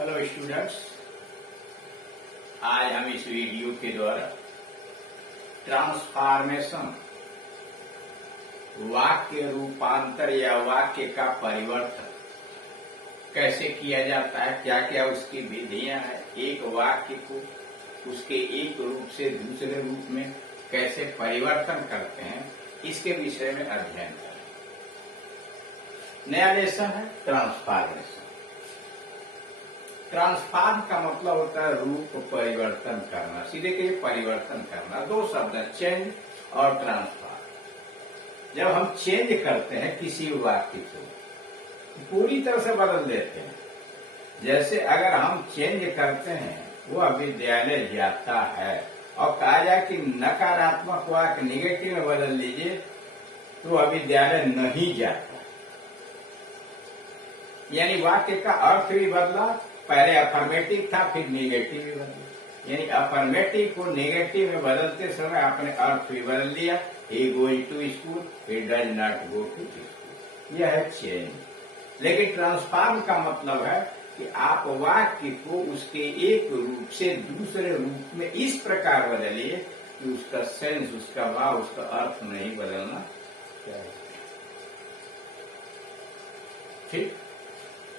Hello students, आज हम इस वीडियो के द्वारा ट्रांसफॉर्मेशन, वाक्य रूपांतर या वाक्य का परिवर्तन कैसे किया जाता है, क्या क्या उसकी विधियां हैं, एक वाक्य को उसके एक रूप से दूसरे रूप में कैसे परिवर्तन करते हैं, इसके विषय में अध्ययन करें। नया लेसन है ट्रांसफॉर्मेशन। ट्रांसफॉर्म का मतलब होता है रूप परिवर्तन करना, सीधे कहिए परिवर्तन करना। दो शब्द है, चेंज और ट्रांसफॉर्म। जब हम चेंज करते हैं किसी वाक्य को, पूरी तरह से बदल देते हैं। जैसे अगर हम चेंज करते हैं, वो विद्यालय जाता है, और कहा जाए कि नकारात्मक वाक्य निगेटिव में बदल लीजिए, तो विद्यालय नहीं जाता। यानी वाक्य का अर्थ भी बदला, पहले अफर्मेटिव था फिर निगेटिव भी बदला। यानी अफर्मेटिव को नेगेटिव में बदलते समय आपने अर्थ भी बदल लिया। He going to school, he does not go to school. यह है चेंज। लेकिन ट्रांसफॉर्म का मतलब है कि आप वाक्य को उसके एक रूप से दूसरे रूप में इस प्रकार बदलिए कि उसका सेंस, उसका भाव, उसका अर्थ नहीं बदलना चाहिए। ठीक।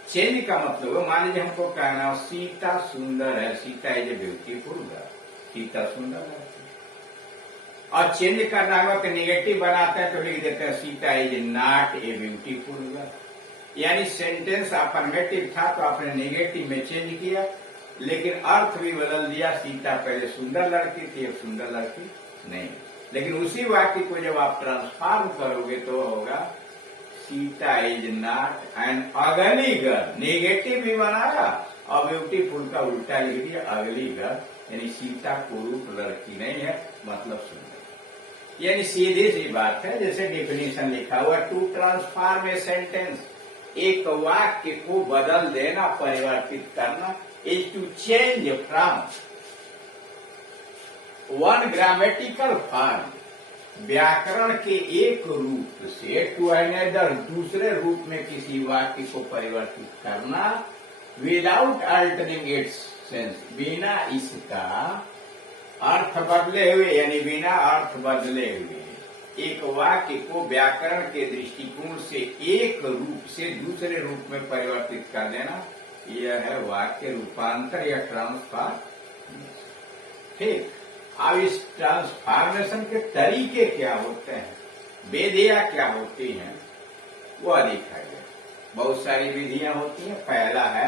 चेंज का मतलब है, मान लीजिए हमको कहना सीता सुंदर है, Sita is a beautiful girl, Sita सुंदर है। और चेंज करना होगा तो निगेटिव बनाते हैं तो लिख देते हैं Sita is not a beautiful girl. यानी सेंटेंस अफर्मेटिव था तो आपने निगेटिव में चेंज किया, लेकिन अर्थ भी बदल दिया। सीता पहले सुंदर लड़की थी, अब सुंदर लड़की नहीं। लेकिन उसी वाक्य को जब आप ट्रांसफॉर्म करोगे तो होगा सीता इज नॉट एन अगली गर्ल। नेगेटिव भी बनाया और ब्यूटीफुल का उल्टा लिख दिया, अगली गर्ल। यानी सीता कुरूप लड़की नहीं है, मतलब सुंदर। यानी सीधी सी बात है, जैसे डिफिनेशन लिखा हुआ, टू ट्रांसफॉर्म ए सेंटेंस, एक वाक्य को बदल देना, परिवर्तित करना, is to change from one grammatical form, व्याकरण के एक रूप से, टू अनदर, दूसरे रूप में किसी वाक्य को परिवर्तित करना, विदाउट अल्टरिंग इट्स सेंस, बिना इसका अर्थ बदले हुए, यानी बिना अर्थ बदले हुए एक वाक्य को व्याकरण के दृष्टिकोण से एक रूप से दूसरे रूप में परिवर्तित कर देना, यह है वाक्य रूपांतर या ट्रांसफॉर्मेशन। ठीक। अब इस ट्रांसफॉर्मेशन के तरीके क्या होते हैं, विधियां क्या होती हैं, वो दिखा गया। बहुत सारी विधियां होती हैं। पहला है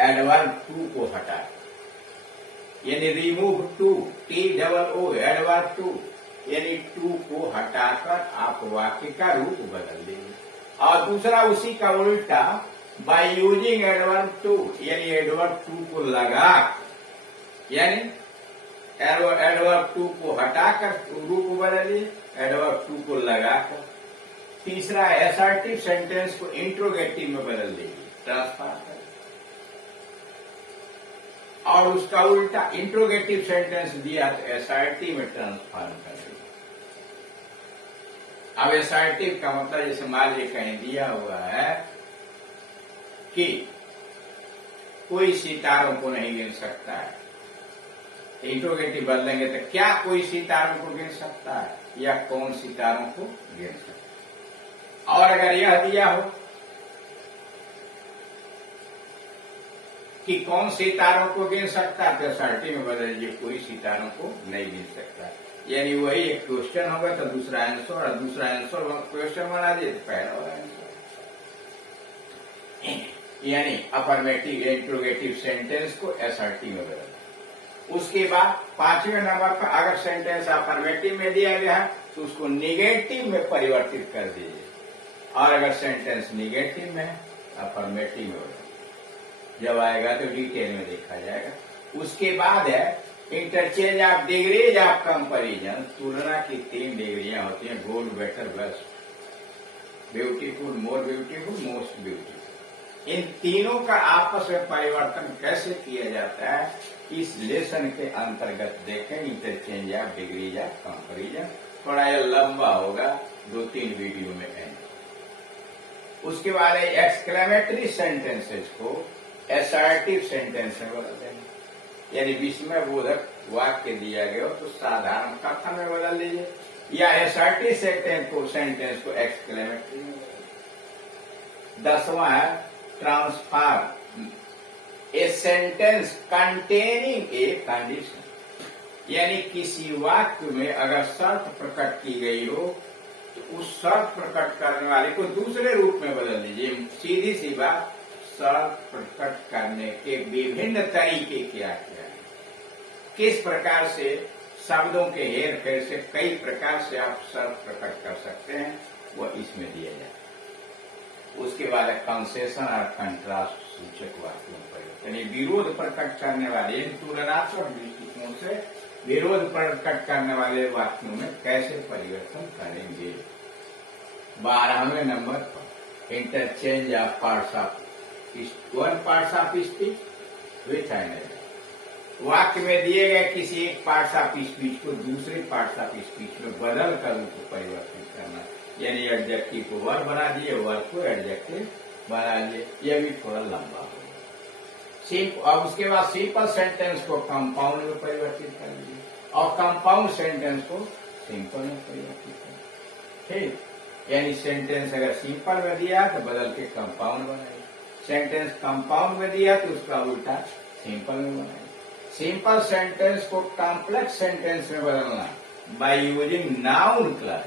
एडवर्ब टू को हटा, यानी remove too, TOO, adverb too, यानी टू को हटाकर आप वाक्य का रूप बदल देंगे। और दूसरा उसी का उल्टा, बाय यूजिंग एडवर्ब टू, यानी एडवर्ब टू को लगा, यानी एडवर्ब टू को हटाकर रूप बदलिए, एडवर्ब टू को लगाकर। तीसरा असर्टिव सेंटेंस को इंट्रोगेटिव में बदल दीजिए, ट्रांसफॉर्म कर। और उसका उल्टा इंट्रोगेटिव सेंटेंस दिया तो असर्टिव में ट्रांसफॉर्म कर दीजिए। अब असर्टिव का मतलब, जैसे मान लीजिए कहीं दिया हुआ है कि कोई सितारों को नहीं गिन सकता है, इंट्रोगेटिव बदलेंगे तो क्या कोई सितारों को गिन सकता है, या कौन सितारों को गिन सकता है। और अगर यह दिया हो कि कौन सितारों को गिन सकता है, तो असर्टिव में बदल दीजिए, कोई सितारों को नहीं गिन सकता। यानी वही एक क्वेश्चन होगा तो दूसरा आंसर, और दूसरा आंसर क्वेश्चन बना दिए तो पहला होगा आंसर। यानी अफर्मेटिव इंट्रोगेटिव सेंटेंस को असर्टिव में बदल। उसके बाद पांचवें नंबर पर अगर सेंटेंस अफर्मेटिव में दिया गया है तो उसको निगेटिव में परिवर्तित कर दीजिए, और अगर सेंटेंस निगेटिव में अफर्मेटिव में बदल। जब आएगा तो डिटेल में देखा जाएगा। उसके बाद है interchange of degrees of comparison, तुलना की 3 डिग्रियां होती हैं, good, better, best, beautiful, more beautiful, most beautiful. इन तीनों का आपस में परिवर्तन कैसे किया जाता है, इस लेसन के अंतर्गत देखें। Interchange of degrees of comparison, थोड़ा यह लंबा होगा, 2-3 वीडियो में है। उसके बाद एक्सक्लेमेटरी सेंटेंसेस को एसर्टिव सेंटेंस में बदल देंगे। यानी विस्मय बोधक वाक्य दिया गया हो तो साधारण कथन में बदल लीजिए, या एसर्टिव सेंटेंस को एक्सक्लेमेटरी में बदल। 10वां है transform a sentence containing a condition. यानी किसी वाक्य में अगर शर्त प्रकट की गई हो तो उस शर्त प्रकट करने वाले को दूसरे रूप में बदल दीजिए। सीधी सी बात, शर्त प्रकट करने के विभिन्न तरीके क्या क्या है, किस प्रकार से शब्दों के हेर फेर से कई प्रकार से आप शर्त प्रकट कर सकते हैं, वह इसमें दिया जाए। उसके बाद कंसेशन और कंट्रास्ट सूचक वाक्यों पर, यानी विरोध प्रकट करने वाले तुलनात्मक दृष्टिकोण से विरोध प्रकट करने वाले वाक्यों में कैसे परिवर्तन करेंगे। 12वें नंबर पर interchange of parts of one parts of speech with another. वाक्य में दिए गए किसी एक पार्ट्स ऑफ स्पीच को दूसरे पार्ट्स ऑफ स्पीच में बदल कर उनको परिवर्तित करना। यानी एडजेक्टिव को वर्ब बना दिए, वर्ब को एडजेक्टिव बना दिए। यह भी थोड़ा लंबा हो। अब उसके बाद सिंपल सेंटेंस को कंपाउंड में परिवर्तित कर लीजिए और कंपाउंड सेंटेंस को सिंपल में परिवर्तित कर। ठीक, यानी सेंटेंस अगर सिंपल में दिया तो बदल के कंपाउंड बनाइए, सेंटेंस कंपाउंड में दिया तो उसका उल्टा सिंपल में बनाइए। सिंपल सेंटेंस को कॉम्प्लेक्स सेंटेंस में बदलना बाय यूजिंग नाउन क्लॉज।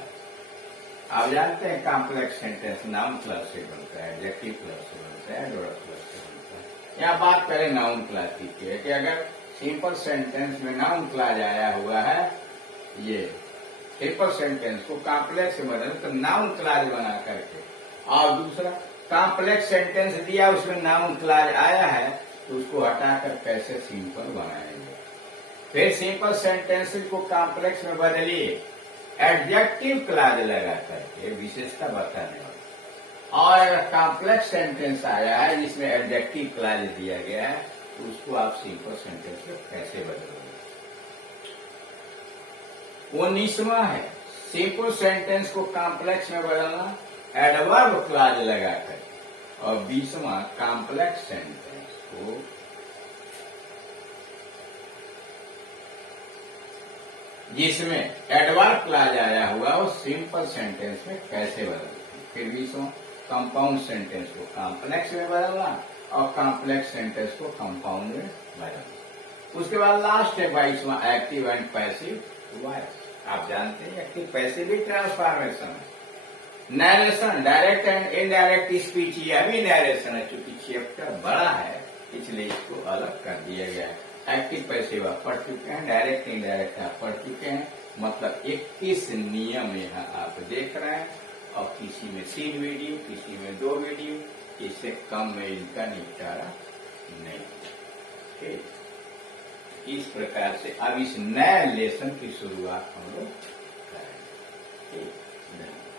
आप जानते हैं कॉम्प्लेक्स सेंटेंस नाउन क्लॉज से बनता है, एडजेक्टिव क्लॉज से बनता है, एडवर्ब क्लॉज से बनता है। यहाँ बात करें नाउन क्लॉज की है कि अगर सिंपल सेंटेंस में नाउन क्लॉज आया हुआ है, ये सिंपल सेंटेंस को कॉम्प्लेक्स में बदल तो नाउन क्लॉज बना करके, और दूसरा कॉम्प्लेक्स सेंटेंस दिया उसमें नाउन क्लॉज आया है तो उसको हटाकर कैसे सिंपल बनाएंगे। फिर सिंपल सेंटेंस को कॉम्प्लेक्स में बदलिए एडजेक्टिव क्लॉज लगा करके, विशेषता बताने वाला। और अगर कॉम्प्लेक्स सेंटेंस आया है जिसमें एडजेक्टिव क्लॉज दिया गया है तो उसको आप सिंपल सेंटेंस में कैसे बदलोगे। 19वां है सिंपल सेंटेंस को कॉम्प्लेक्स में बदलना एडवर्ब क्लॉज लगाकर, और 20वां कॉम्प्लेक्स सेंटेंस को जिसमें एडवर्ब क्लॉज आया हुआ वो सिंपल सेंटेंस में कैसे बदलते। फिर 20वां कंपाउंड सेंटेंस को कॉम्प्लेक्स में बदलना और कॉम्प्लेक्स सेंटेंस को कंपाउंड में बदलना। उसके बाद लास्ट है 22वां एक्टिव एंड पैसिव वॉइस। आप जानते हैं एक्टिव पैसिव भी ट्रांसफॉर्मेशन है। Narration direct and indirect speech, यह भी नरेशन है, क्योंकि चैप्टर बड़ा है इसलिए इसको अलग कर दिया गया है। एक्टिव पैसिव आप पढ़ चुके हैं, डायरेक्ट इनडायरेक्ट आप पढ़ चुके हैं, मतलब 21 नियम यहाँ आप देख रहे हैं, और किसी में 3 वीडियो, किसी में 2 वीडियो, इससे कम में इनका निपटारा नहीं। ठीक, इस प्रकार से अब इस नए लेसन की शुरुआत हम लोग करेंगे। ठीक, धन्यवाद।